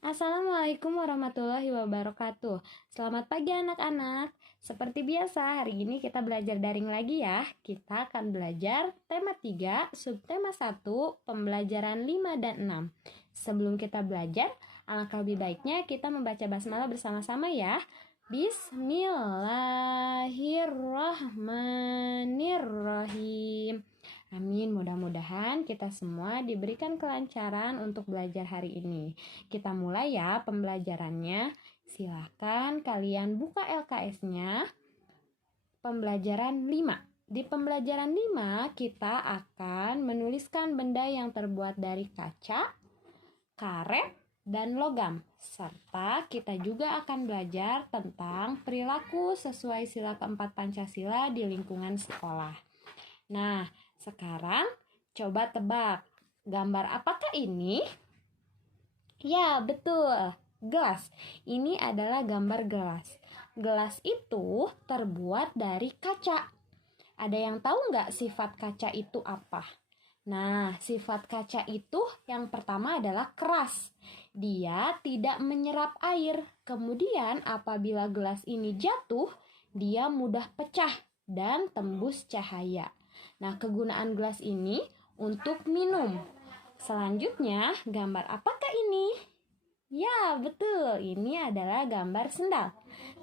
Assalamualaikum warahmatullahi wabarakatuh. Selamat pagi anak-anak. Seperti biasa, hari ini kita belajar daring lagi ya. Kita akan belajar tema 3, subtema 1, pembelajaran 5 dan 6. Sebelum kita belajar, alangkah lebih baiknya kita membaca basmalah bersama-sama ya. Bismillahirrahmanirrahim. Amin, mudah-mudahan kita semua diberikan kelancaran untuk belajar hari ini. Kita mulai ya pembelajarannya. Silakan kalian buka LKS-nya. Pembelajaran 5. Di pembelajaran 5 kita akan menuliskan benda yang terbuat dari kaca, karet, dan logam. Serta kita juga akan belajar tentang perilaku sesuai sila keempat Pancasila di lingkungan sekolah. Nah, sekarang coba tebak, gambar apakah ini? Ya, betul, gelas. Ini adalah gambar gelas. Gelas itu terbuat dari kaca. Ada yang tahu nggak sifat kaca itu apa? Nah, sifat kaca itu yang pertama adalah keras. Dia tidak menyerap air. Kemudian apabila gelas ini jatuh, dia mudah pecah dan tembus cahaya. Nah, kegunaan gelas ini untuk minum. Selanjutnya, gambar apakah ini? Ya, betul. Ini adalah gambar sendal.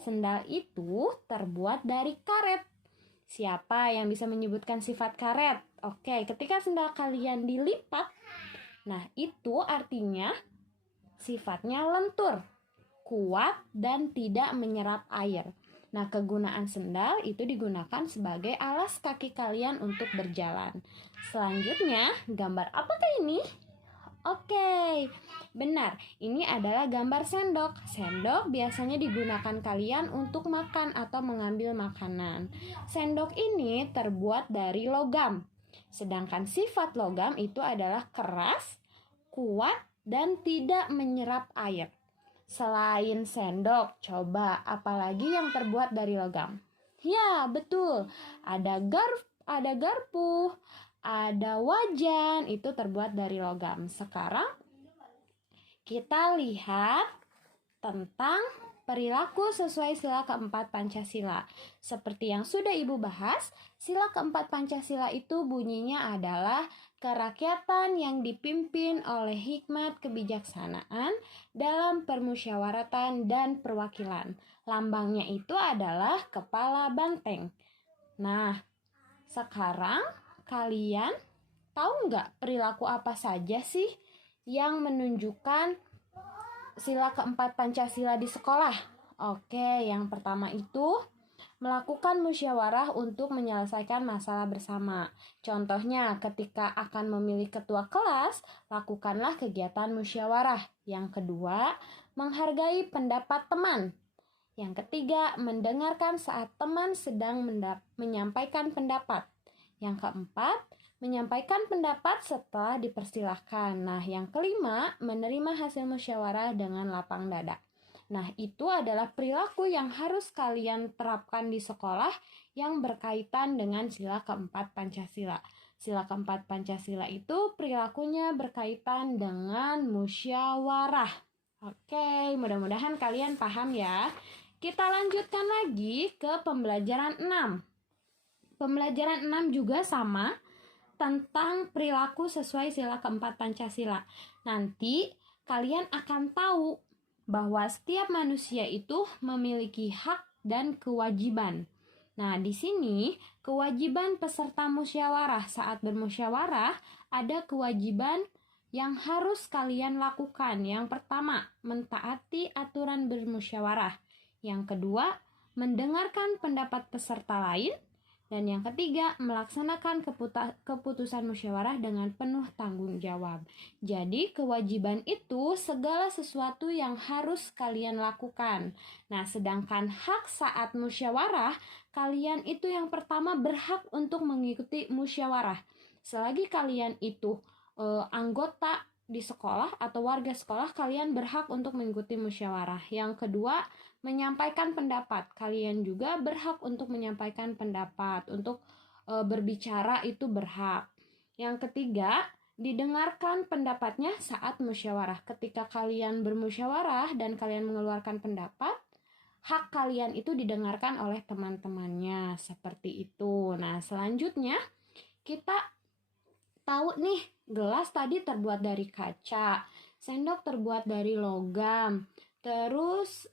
Sendal itu terbuat dari karet. Siapa yang bisa menyebutkan sifat karet? Oke, ketika sendal kalian dilipat, nah itu artinya sifatnya lentur, kuat, dan tidak menyerap air. Nah, kegunaan sendal itu digunakan sebagai alas kaki kalian untuk berjalan. Selanjutnya, gambar apakah ini? Oke, benar. Ini adalah gambar sendok. Sendok biasanya digunakan kalian untuk makan atau mengambil makanan. Sendok ini terbuat dari logam. Sedangkan sifat logam itu adalah keras, kuat, dan tidak menyerap air. Selain sendok, coba apalagi yang terbuat dari logam? Ya, betul. Ada garpu, ada wajan, itu terbuat dari logam. Sekarang kita lihat tentang perilaku sesuai sila keempat Pancasila. Seperti yang sudah Ibu bahas, sila keempat Pancasila itu bunyinya adalah kerakyatan yang dipimpin oleh hikmat kebijaksanaan dalam permusyawaratan dan perwakilan. Lambangnya itu adalah kepala banteng. Nah, sekarang kalian tahu nggak perilaku apa saja sih yang menunjukkan sila keempat Pancasila di sekolah? Oke, yang pertama itu melakukan musyawarah untuk menyelesaikan masalah bersama. Contohnya, ketika akan memilih ketua kelas, lakukanlah kegiatan musyawarah. Yang kedua, menghargai pendapat teman. Yang ketiga, mendengarkan saat teman sedang menyampaikan pendapat. Yang keempat, menyampaikan pendapat setelah dipersilahkan. Nah, yang kelima, menerima hasil musyawarah dengan lapang dada. Nah, itu adalah perilaku yang harus kalian terapkan di sekolah yang berkaitan dengan sila keempat Pancasila. Sila keempat Pancasila itu perilakunya berkaitan dengan musyawarah. Oke, mudah-mudahan kalian paham ya. Kita lanjutkan lagi ke pembelajaran 6. Pembelajaran 6 juga sama tentang perilaku sesuai sila keempat Pancasila. Nanti kalian akan tahu bahwa setiap manusia itu memiliki hak dan kewajiban. Nah, di sini kewajiban peserta musyawarah saat bermusyawarah ada kewajiban yang harus kalian lakukan. Yang pertama, mentaati aturan bermusyawarah. Yang kedua, mendengarkan pendapat peserta lain. Dan yang ketiga, melaksanakan keputusan musyawarah dengan penuh tanggung jawab. Jadi, kewajiban itu segala sesuatu yang harus kalian lakukan. Nah, sedangkan hak saat musyawarah, kalian itu yang pertama berhak untuk mengikuti musyawarah. Selagi kalian itu anggota di sekolah atau warga sekolah, kalian berhak untuk mengikuti musyawarah. Yang kedua, menyampaikan pendapat. Kalian juga berhak untuk menyampaikan pendapat, untuk berbicara itu berhak. Yang ketiga, Didengarkan pendapatnya saat musyawarah. Ketika kalian bermusyawarah dan kalian mengeluarkan pendapat, hak kalian itu didengarkan oleh teman-temannya. Seperti itu. Nah, selanjutnya kita tahu nih, gelas tadi terbuat dari kaca, sendok terbuat dari logam, terus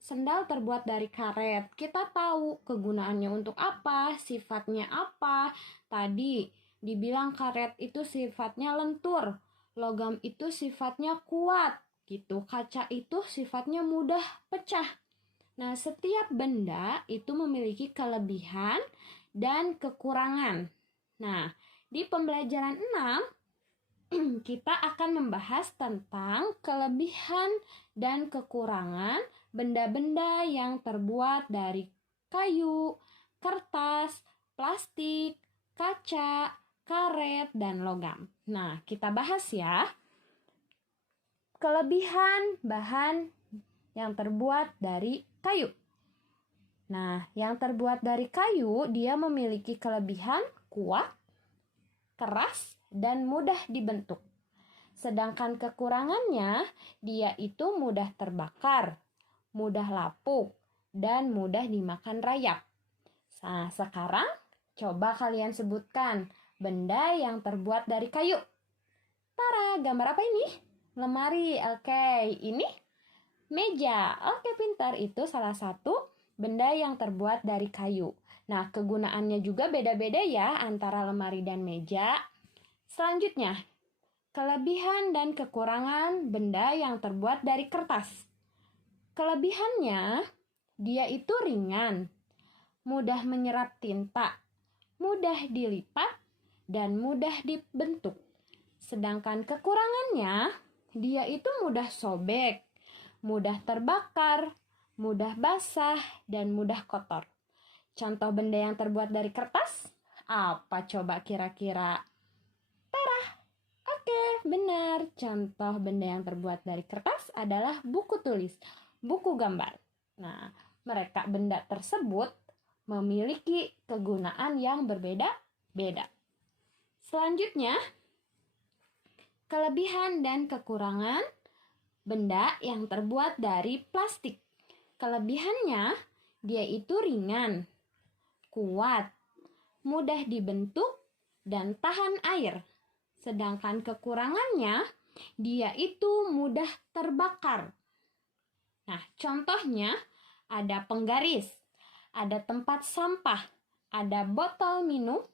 sendal terbuat dari karet. Kita tahu kegunaannya untuk apa, sifatnya apa. Tadi dibilang karet itu sifatnya lentur, logam itu sifatnya kuat, gitu. Kaca itu sifatnya mudah pecah. Nah, setiap benda itu memiliki kelebihan dan kekurangan. Nah, di pembelajaran 6 kita akan membahas tentang kelebihan dan kekurangan benda-benda yang terbuat dari kayu, kertas, plastik, kaca, karet, dan logam. Nah, kita bahas ya. Kelebihan bahan yang terbuat dari kayu. Nah, yang terbuat dari kayu, dia memiliki kelebihan kuat, keras, dan mudah dibentuk. Sedangkan kekurangannya, dia itu mudah terbakar, mudah lapuk, dan mudah dimakan rayap. Nah, sekarang coba kalian sebutkan benda yang terbuat dari kayu. Tara, gambar apa ini? Lemari. Oke, ini meja. Oke, pintar. Itu salah satu benda yang terbuat dari kayu. Nah, kegunaannya juga beda-beda ya antara lemari dan meja. Selanjutnya, kelebihan dan kekurangan benda yang terbuat dari kertas. Kelebihannya, dia itu ringan, mudah menyerap tinta, mudah dilipat, dan mudah dibentuk. Sedangkan kekurangannya, dia itu mudah sobek, mudah terbakar, mudah basah, dan mudah kotor. Contoh benda yang terbuat dari kertas, apa coba kira-kira? Oke, benar. Contoh benda yang terbuat dari kertas adalah buku tulis, buku gambar. Nah, benda tersebut memiliki kegunaan yang berbeda-beda. Selanjutnya, kelebihan dan kekurangan benda yang terbuat dari plastik. Kelebihannya, dia itu ringan, kuat, mudah dibentuk, dan tahan air. Sedangkan kekurangannya, dia itu mudah terbakar. Nah, contohnya ada penggaris, ada tempat sampah, ada botol minum,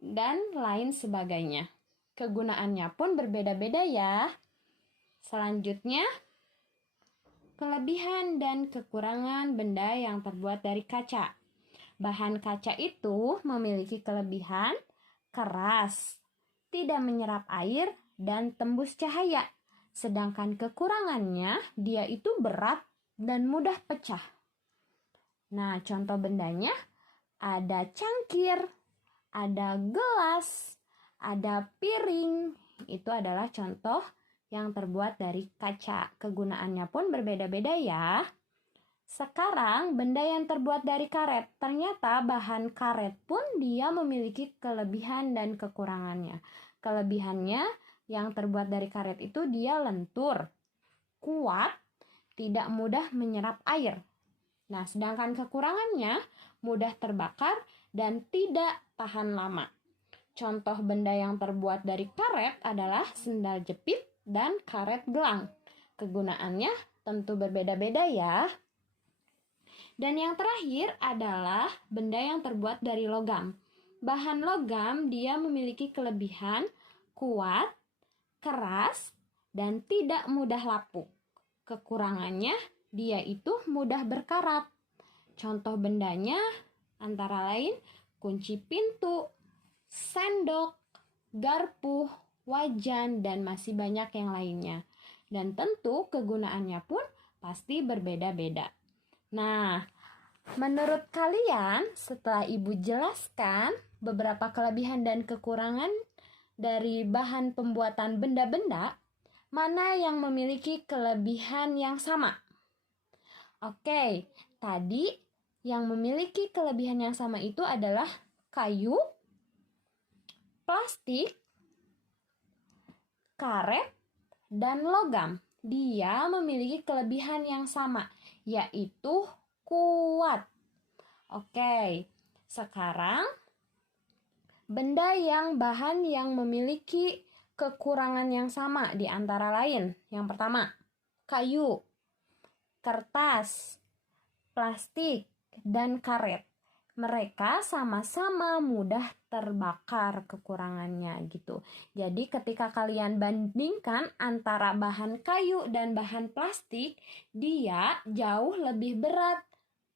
dan lain sebagainya. Kegunaannya pun berbeda-beda ya. Selanjutnya, kelebihan dan kekurangan benda yang terbuat dari kaca. Bahan kaca itu memiliki kelebihan keras, tidak menyerap air, dan tembus cahaya. Sedangkan kekurangannya, dia itu berat dan mudah pecah. Nah, contoh bendanya ada cangkir, ada gelas, ada piring. Itu adalah contoh yang terbuat dari kaca. Kegunaannya pun berbeda-beda ya. Sekarang benda yang terbuat dari karet. Ternyata bahan karet pun dia memiliki kelebihan dan kekurangannya. Kelebihannya yang terbuat dari karet itu dia lentur, kuat, tidak mudah menyerap air. Nah, sedangkan kekurangannya mudah terbakar dan tidak tahan lama. Contoh benda yang terbuat dari karet adalah sendal jepit dan karet gelang. Kegunaannya tentu berbeda-beda ya. Dan yang terakhir adalah benda yang terbuat dari logam. Bahan logam dia memiliki kelebihan kuat, keras, dan tidak mudah lapuk. Kekurangannya dia itu mudah berkarat. Contoh bendanya antara lain kunci pintu, sendok, garpu, wajan, dan masih banyak yang lainnya. Dan tentu kegunaannya pun pasti berbeda-beda. Nah, menurut kalian setelah Ibu jelaskan beberapa kelebihan dan kekurangan dari bahan pembuatan benda-benda, mana yang memiliki kelebihan yang sama? Oke, tadi yang memiliki kelebihan yang sama itu adalah kayu, plastik, karet, dan logam. Dia memiliki kelebihan yang sama, yaitu kuat. Oke, sekarang bahan yang memiliki kekurangan yang sama di antara lain. Yang pertama, kayu, kertas, plastik, dan karet. Mereka sama-sama mudah terbakar kekurangannya gitu. Jadi ketika kalian bandingkan antara bahan kayu dan bahan plastik, dia jauh lebih berat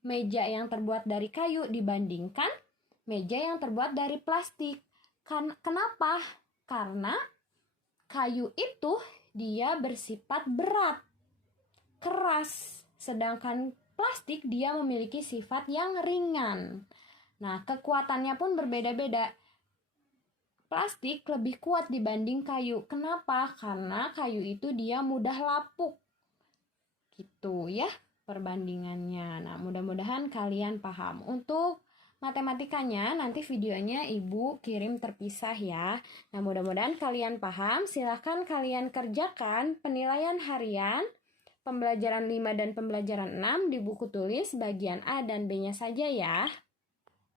meja yang terbuat dari kayu dibandingkan meja yang terbuat dari plastik. Kenapa? Karena kayu itu dia bersifat berat, keras, sedangkan plastik dia memiliki sifat yang ringan. Nah, kekuatannya pun berbeda-beda. Plastik lebih kuat dibanding kayu. Kenapa? Karena kayu itu dia mudah lapuk. Gitu ya perbandingannya. Nah, mudah-mudahan kalian paham. Untuk matematikanya nanti videonya Ibu kirim terpisah ya. Nah, mudah-mudahan kalian paham. Silahkan kalian kerjakan penilaian harian pembelajaran 5 dan pembelajaran 6 di buku tulis bagian A dan B-nya saja ya.